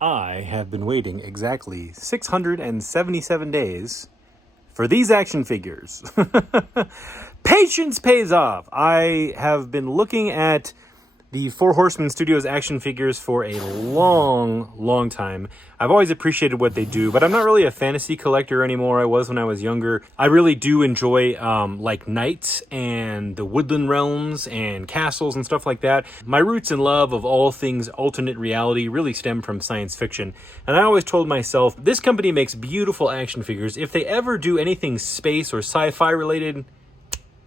I have been waiting exactly 677 days for these action figures. Patience pays off. I have been looking at the Horsemen Studios action figures for a long time. I've always appreciated what they do, but I'm not really a fantasy collector anymore. I was when I was younger. I really do enjoy like knights and the woodland realms and castles and stuff like that. My roots and love of all things alternate reality really stem from science fiction. And I always told myself, this company makes beautiful action figures. If they ever do anything space or sci-fi related,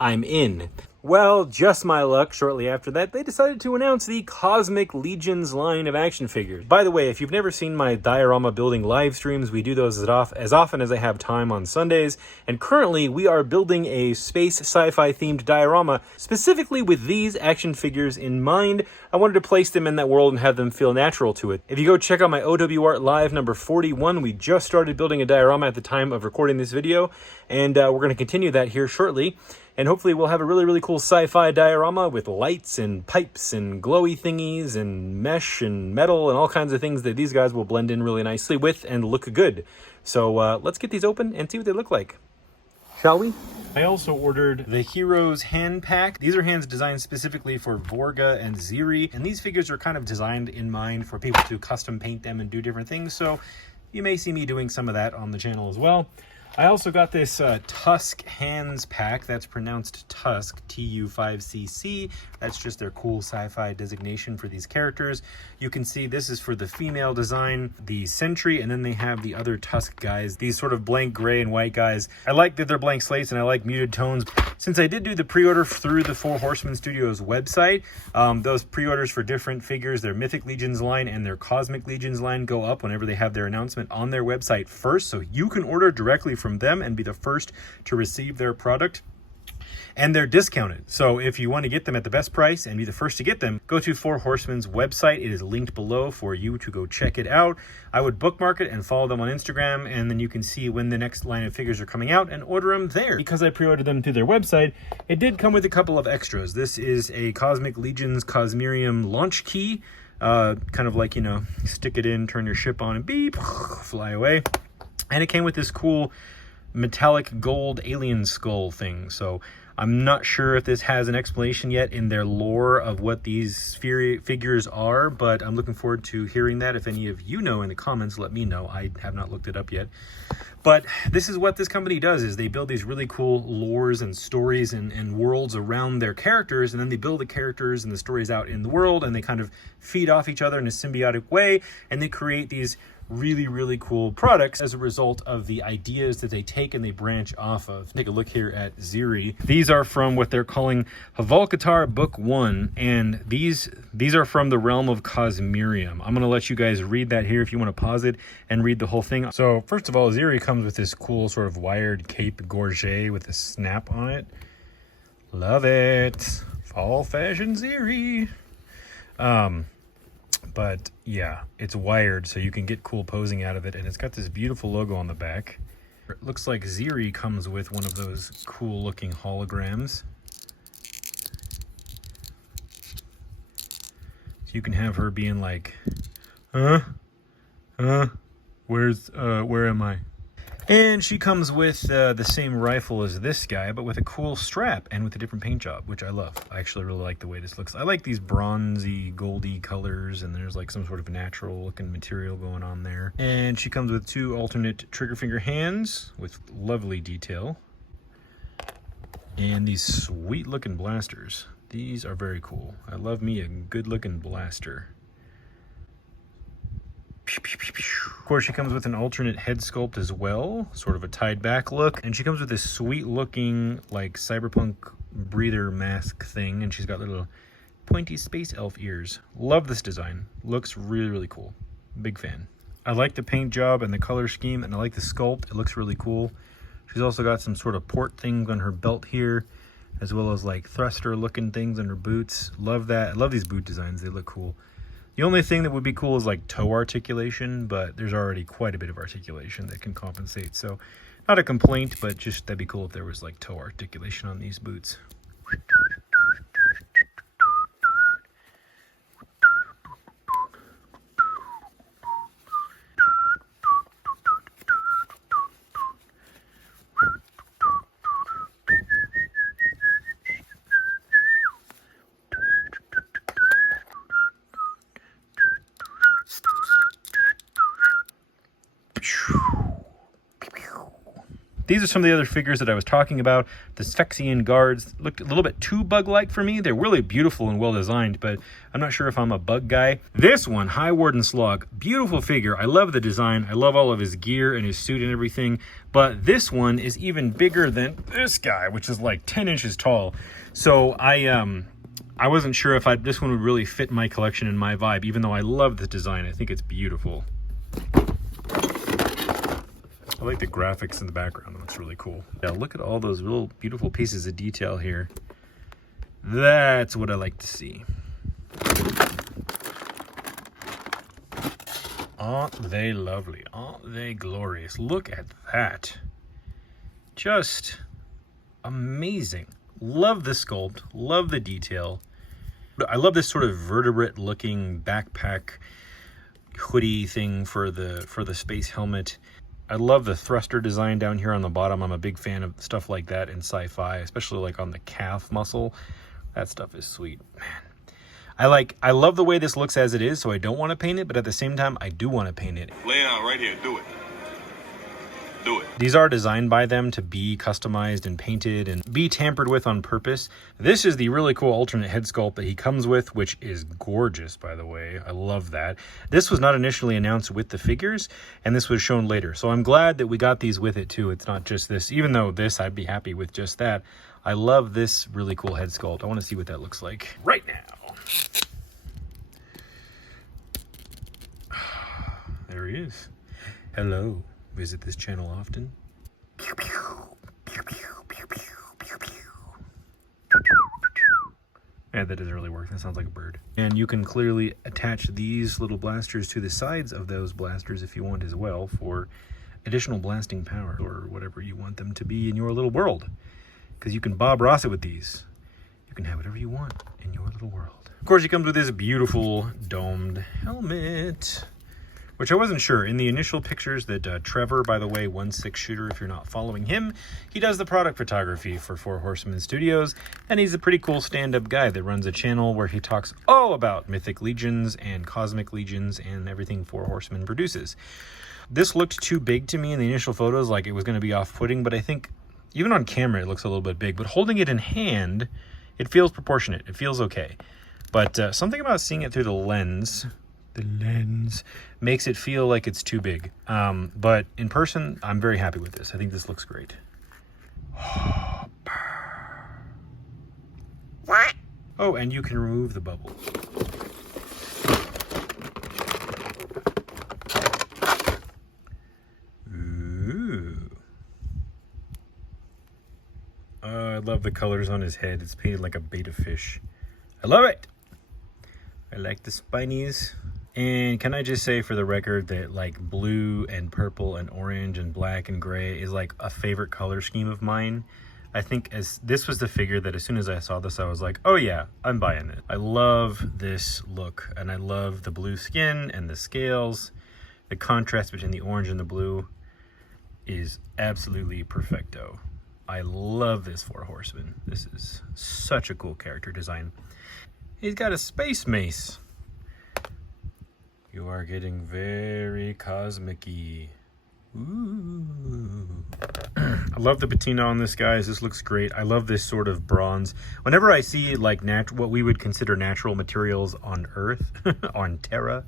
I'm in. Well, just my luck, shortly after that, they decided to announce the Cosmic Legions line of action figures. By the way, if you've never seen my diorama building live streams, we do those as often as I have time on Sundays, and currently we are building a space sci-fi themed diorama specifically with these action figures in mind. I wanted to place them in that world and have them feel natural to it. If you go check out my OW Art Live number 41, we just started building a diorama at the time of recording this video, and we're going to continue that here shortly. And hopefully we'll have a really cool sci-fi diorama with lights and pipes and glowy thingies and mesh and metal and all kinds of things that these guys will blend in really nicely with and look good. So let's get these open and see what they look like. Shall we? I also ordered the Heroes hand pack. These are hands designed specifically for Vorga and Zeerian. And these figures are kind of designed in mind for people to custom paint them and do different things. So you may see me doing some of that on the channel as well. I also got this Tusk hands pack. That's pronounced Tusk, TU5CC. That's just their cool sci-fi designation for these characters. You can see this is for the female design, the Sentry, and then they have the other Tusk guys, these sort of blank gray and white guys. I like that they're blank slates and I like muted tones. Since I did do the pre-order through the Horsemen Studios website, those pre-orders for different figures, their Mythic Legions line and their Cosmic Legions line, go up whenever they have their announcement on their website first, so you can order directly from them and be the first to receive their product. And they're discounted. So if you want to get them at the best price and be the first to get them, go to Horsemen's website. It is linked below for you to go check it out. I would bookmark it and follow them on Instagram, and then you can see when the next line of figures are coming out and order them there. Because I pre-ordered them through their website, it did come with a couple of extras. This is a Cosmic Legions Cosmerium launch key. Kind of like, you know, stick it in, turn your ship on, and beep, fly away. And it came with this cool metallic gold alien skull thing. So I'm not sure if this has an explanation yet in their lore of what these figures are, but I'm looking forward to hearing that. If any of you know in the comments, let me know. I have not looked it up yet. But this is what this company does, is they build these really cool lores and stories and worlds around their characters, and then they build the characters and the stories out in the world, and they kind of feed off each other in a symbiotic way, and they create these really cool products as a result of the ideas that they take and they branch off of. Take a look here at Zeerian. These are from what they're calling Havalkatar Book 1, and these are from the realm of Cosmerium. I'm going to let you guys read that here if you want to pause it and read the whole thing. So first of all, Zeerian comes with this cool sort of wired cape gorget with a snap on it. Love it. Fall fashion Zeerian. But yeah, it's wired so you can get cool posing out of it, and it's got this beautiful logo on the back. It looks like Zeerian comes with one of those cool looking holograms. So you can have her being like, where am I? And she comes with the same rifle as this guy, but with a cool strap and with a different paint job, which I love. I actually really like the way this looks. I like these bronzy, goldy colors, and there's like some sort of natural looking material going on there. And she comes with two alternate trigger finger hands with lovely detail. And these sweet looking blasters. These are very cool. I love me a good looking blaster. Of course, she comes with an alternate head sculpt as well, sort of a tied back look. And she comes with this sweet looking like cyberpunk breather mask thing, and she's got little pointy space elf ears. Love this design. Looks really cool. Big fan. I like the paint job and the color scheme, and I like the sculpt. It looks really cool. She's also got some sort of port thing on her belt here, as well as like thruster looking things on her boots. Love that. I love these boot designs. They look cool. The only thing that would be cool is like toe articulation, but there's already quite a bit of articulation that can compensate. So not a complaint, but just that'd be cool if there was like toe articulation on these boots. These are some of the other figures that I was talking about. The Sphyxian guards looked a little bit too bug-like for me. They're really beautiful and well-designed, but I'm not sure if I'm a bug guy. This one, High Warden Slog, beautiful figure. I love the design. I love all of his gear and his suit and everything, but this one is even bigger than this guy, which is like 10 inches tall. So I wasn't sure if this one would really fit my collection and my vibe, even though I love the design. I think it's beautiful. I like the graphics in the background. That's really cool. Yeah, look at all those little beautiful pieces of detail here. That's what I like to see. Aren't they lovely? Aren't they glorious? Look at that. Just amazing. Love the sculpt. Love the detail. I love this sort of vertebrate looking backpack hoodie thing for the space helmet. I love the thruster design down here on the bottom. I'm a big fan of stuff like that in sci-fi, especially like on the calf muscle. That stuff is sweet, man. I love the way this looks as it is, so I don't want to paint it, but at the same time, I do want to paint it. Lay it out right here, do it. Do it. These are designed by them to be customized and painted and be tampered with on purpose. This is the really cool alternate head sculpt that he comes with, which is gorgeous, by the way. I love that. This was not initially announced with the figures, and this was shown later. So I'm glad that we got these with it too. It's not just this, even though this, I'd be happy with just that. I love this really cool head sculpt. I want to see what that looks like right now. There he is. Hello. Visit this channel often. Yeah, that doesn't really work. That sounds like a bird. And you can clearly attach these little blasters to the sides of those blasters if you want as well for additional blasting power or whatever you want them to be in your little world. Because you can Bob Ross it with these. You can have whatever you want in your little world. Of course, he comes with this beautiful domed helmet, which I wasn't sure. In the initial pictures that Trevor, by the way, 1/6 shooter, if you're not following him, he does the product photography for Horsemen Studios, and he's a pretty cool stand-up guy that runs a channel where he talks all about mythic legions and cosmic legions and everything Horsemen produces. This looked too big to me in the initial photos, like it was going to be off-putting, but I think even on camera it looks a little bit big, but holding it in hand, it feels proportionate. It feels okay. But something about seeing it through the lens makes it feel like it's too big. But in person, I'm very happy with this. I think this looks great. Oh, and you can remove the bubble. Ooh. I love the colors on his head. It's painted like a betta fish. I love it. I like the spinies. And can I just say for the record that like blue and purple and orange and black and gray is like a favorite color scheme of mine. I think as this was the figure that as soon as I saw this, I was like, oh yeah, I'm buying it. I love this look and I love the blue skin and the scales. The contrast between the orange and the blue is absolutely perfecto. I love this Horseman. This is such a cool character design. He's got a space mace. You are getting very cosmic-y. Ooh. I love the patina on this, guys. This looks great. I love this sort of bronze. Whenever I see like what we would consider natural materials on Earth, on Terra,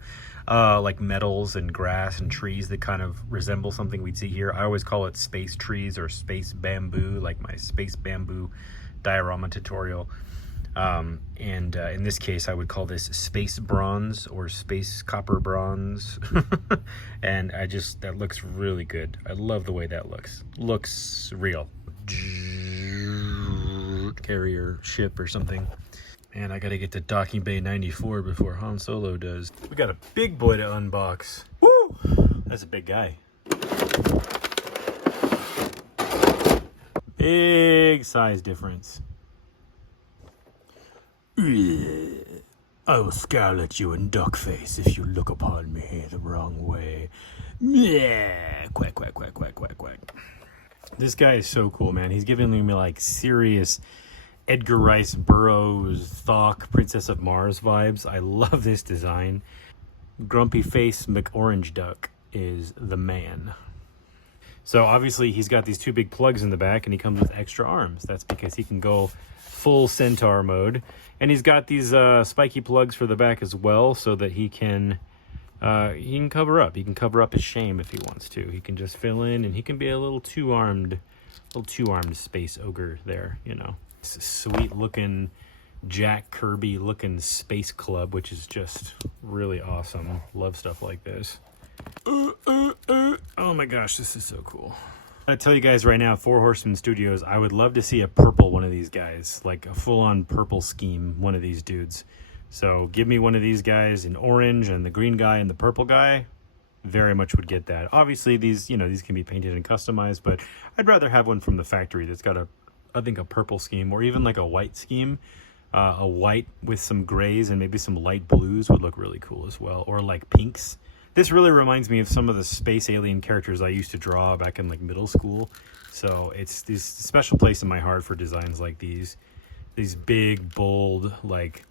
like metals and grass and trees that kind of resemble something we'd see here, I always call it space trees or space bamboo, like my space bamboo diorama tutorial. In this case, I would call this space bronze or space copper bronze. And that looks really good. I love the way that looks. Looks real. Carrier ship or something. And I gotta get to Docking Bay 94 before Han Solo does. We got a big boy to unbox. Woo! That's a big guy. Big size difference. I will scowl at you in duckface if you look upon me the wrong way. Quack, quack, quack, quack, quack, quack. This guy is so cool, man. He's giving me like serious Edgar Rice Burroughs, Thok, Princess of Mars vibes. I love this design. Grumpy Face McOrange Duck is the man. So obviously he's got these two big plugs in the back, and he comes with extra arms. That's because he can go full centaur mode. And he's got these spiky plugs for the back as well, so that he can cover up. He can cover up his shame if he wants to. He can just fill in, and he can be a little two-armed space ogre there, you know. It's a sweet looking Jack Kirby looking space club, which is just really awesome. Love stuff like this. Oh my gosh, this is so cool. I tell you guys right now, for Horsemen Studios, I would love to see a purple one of these guys, like a full-on purple scheme one of these dudes. So give me one of these guys in orange, and the green guy and the purple guy. Very much would get that. Obviously these, you know, these can be painted and customized, but I'd rather have one from the factory that's got I think a purple scheme, or even like a white scheme. A white with some grays and maybe some light blues would look really cool as well, or like pinks. This really reminds me of some of the space alien characters I used to draw back in like middle school. So it's this special place in my heart for designs like these big, bold, like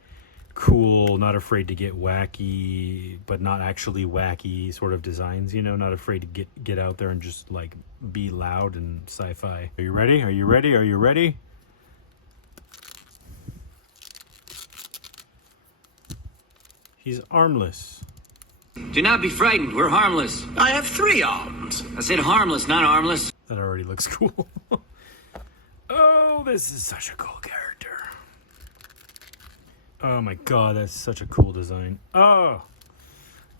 cool, not afraid to get wacky, but not actually wacky sort of designs, you know, not afraid to get out there and just like be loud and sci-fi. Are you ready? Are you ready? Are you ready? He's armless. Do not be frightened. We're harmless. I have 3 arms. I said harmless, not armless. That already looks cool. Oh, this is such a cool character. Oh my god, that's such a cool design. Oh,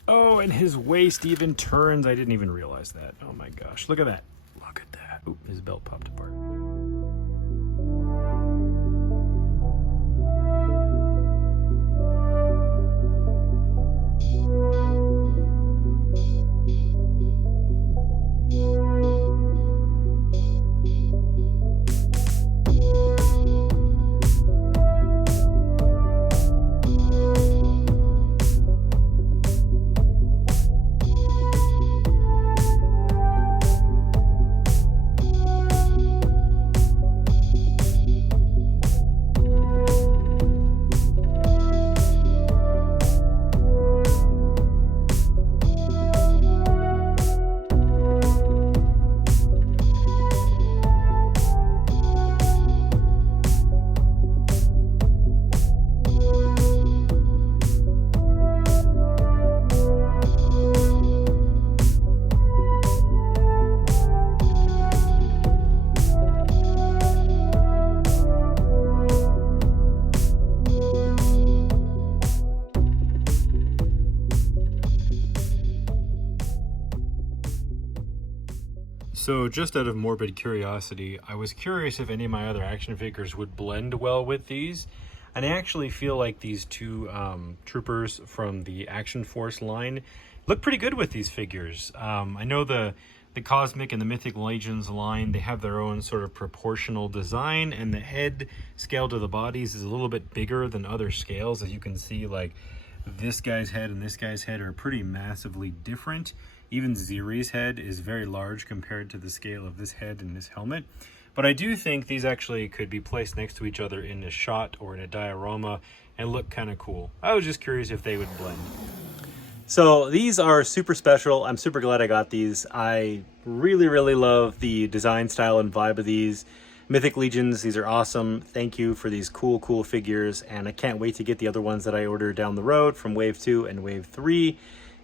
and his waist even turns. I didn't even realize that. Oh my gosh, look at that. Look at that. Oop, his belt popped apart. So just out of morbid curiosity, I was curious if any of my other action figures would blend well with these. And I actually feel like these two troopers from the Action Force line look pretty good with these figures. I know the Cosmic and the Mythic Legions line, they have their own sort of proportional design, and the head scale to the bodies is a little bit bigger than other scales. As you can see, like this guy's head and this guy's head are pretty massively different. Even Zeeri's head is very large compared to the scale of this head and this helmet. But I do think these actually could be placed next to each other in a shot or in a diorama and look kind of cool. I was just curious if they would blend. So these are super special. I'm super glad I got these. I really, really love the design style and vibe of these. Mythic Legions, these are awesome. Thank you for these cool, cool figures. And I can't wait to get the other ones that I ordered down the road from Wave 2 and Wave 3.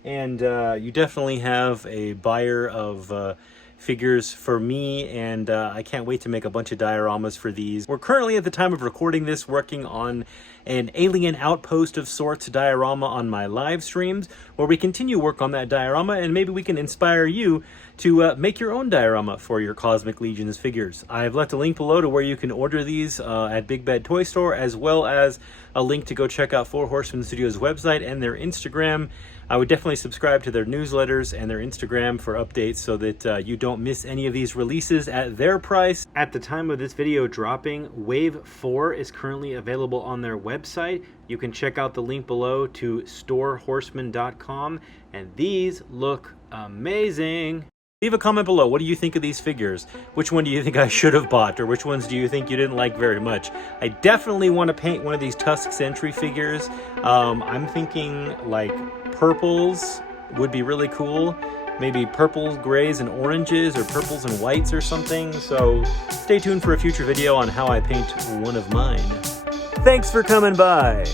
And you definitely have a buyer of figures for me, and I can't wait to make a bunch of dioramas for these. We're currently, at the time of recording this, working on an alien outpost of sorts diorama on my live streams, where we continue work on that diorama, and maybe we can inspire you to make your own diorama for your Cosmic Legions figures. I've left a link below to where you can order these at Big Bad Toy Store, as well as a link to go check out 4 Horsemen Studios website and their Instagram. I would definitely subscribe to their newsletters and their Instagram for updates so that you don't miss any of these releases at their price. At the time of this video dropping, Wave 4 is currently available on their website. You can check out the link below to storehorseman.com, and these look amazing. Leave a comment below. What do you think of these figures? Which one do you think I should have bought, or which ones do you think you didn't like very much? I definitely want to paint one of these Tusk Sentry figures. I'm thinking like purples would be really cool. maybe purples, grays, and oranges, or purples and whites or something. So stay tuned for a future video on how I paint one of mine. Thanks for coming by.